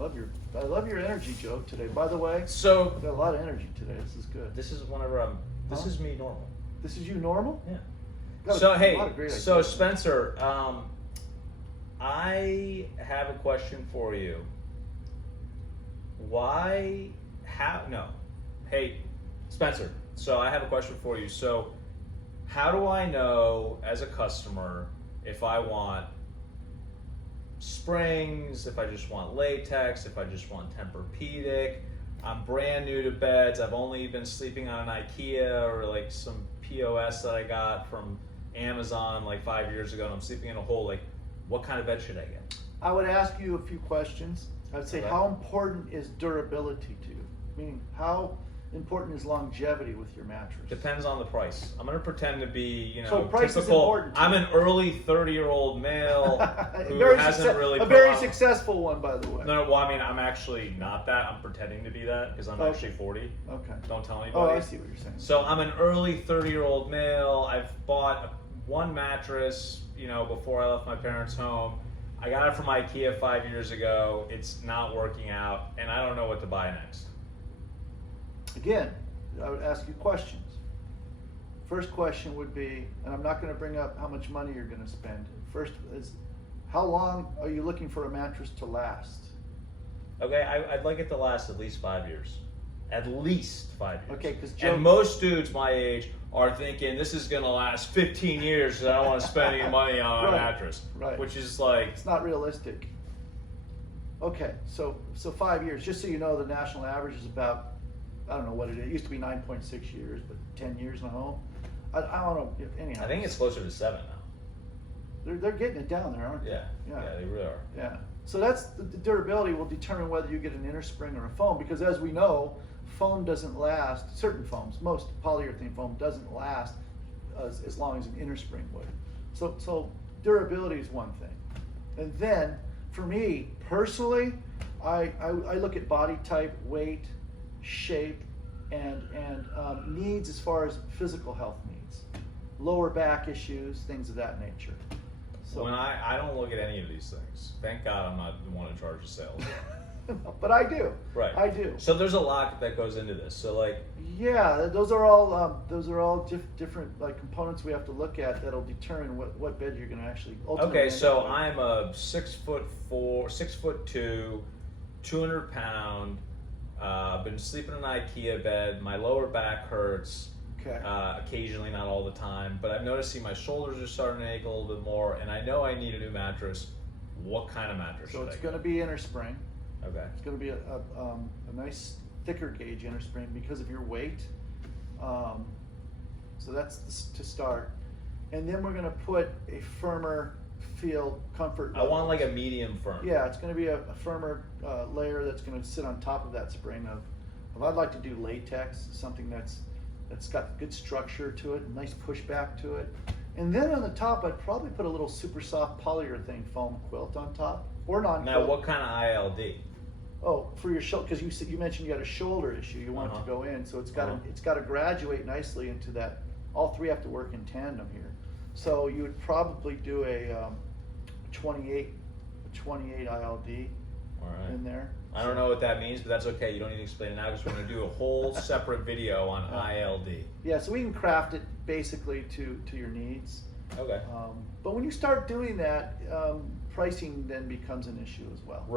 I love your energy, Joe, today. By the way, So you got a lot of energy today. This is good. this is whenever this is me normal. This is you normal? Yeah. Got So a hey, lot of great so ideas. Spencer, I have a question for you. Hey, Spencer. So I have a question for you. So how do I know as a customer if I want springs, if I just want latex, if I just want Tempur-Pedic? I'm brand new to beds. I've only been sleeping on an IKEA or like some POS that I got from Amazon like 5 years ago, and I'm sleeping in a hole. Like, what kind of bed should I get? I would ask you a few questions. I would say, Okay. how important is durability to you? Meaning, how important is longevity with your mattress? Depends on the price. I'm gonna pretend to be, So price is typical. important to I'm you. an early 30-year-old male who hasn't really a put very on- successful one, by the way. No, well, I mean, I'm actually not that. I'm pretending to be that because I'm Okay. actually 40. Okay. Don't tell Oh, anybody. I see what you're saying. So I'm an early 30-year-old male. I've bought one mattress, before I left my parents' home. I got it from IKEA 5 years ago. It's not working out, and I don't know what to buy next. Again, I would ask you questions. First question would be, and I'm not going to bring up how much money you're going to spend. First is, how long are you looking for a mattress to last? Okay, I'd like it to last at least 5 years. At least 5 years. Okay, 'cause Joe- and most dudes my age are thinking this is going to last 15 years because I don't want to spend any money on a Right, mattress. right. Which is like, It's not realistic. Okay, so 5 years. Just so you know, the national average is about, I don't know what it is. It used to be 9.6 years, but 10 years in a home. I don't know. Anyhow, I think it's closer to 7 now. they're getting it down there, aren't they? Yeah, they really are. Yeah. So that's the durability will determine whether you get an inner spring or a foam, because as we know, foam doesn't last. Certain foams, most polyurethane foam doesn't last as long as an inner spring would. So durability is one thing, and then for me personally, I look at body type, weight, shape, and needs as far as physical health needs, lower back issues, things of that nature. So, When I don't look at any of these things. Thank God I'm not the one in charge of sales. but I do. Right. I do. So there's a lot that goes into this. So like, Yeah, those are all different like components we have to look at that'll determine what bed you're going to actually ultimately. okay, end so up with. I'm a 6'4", 6'2", 200 pound. I've been sleeping in an IKEA bed. My lower back hurts. Okay. Occasionally, not all the time, but I'm noticing my shoulders are starting to ache a little bit more, and I know I need a new mattress. What kind of mattress So should it's I going to be inner spring. get? Okay. It's going to be a nice thicker gauge inner spring because of your weight. So that's to start, and then we're going to put a firmer feel comfort. I want like a medium firm. Yeah, it's going to be a firmer layer that's going to sit on top of that spring of I'd like to do latex, something that's got good structure to it, nice pushback to it. And then on the top, I'd probably put a little super soft polyurethane foam quilt on top, or non-quilt. Now, what kind of ILD? Oh, for your shoulder, because you mentioned you had a shoulder issue. You want it to go in, so it's got to graduate nicely into that. All three have to work in tandem here. So you would probably do a 28 ILD All right. in there. I don't know what that means, but that's okay. You don't need to explain it now because we're going to do a whole separate video on ILD. Yeah, so we can craft it basically to your needs. Okay. But when you start doing that, pricing then becomes an issue as well.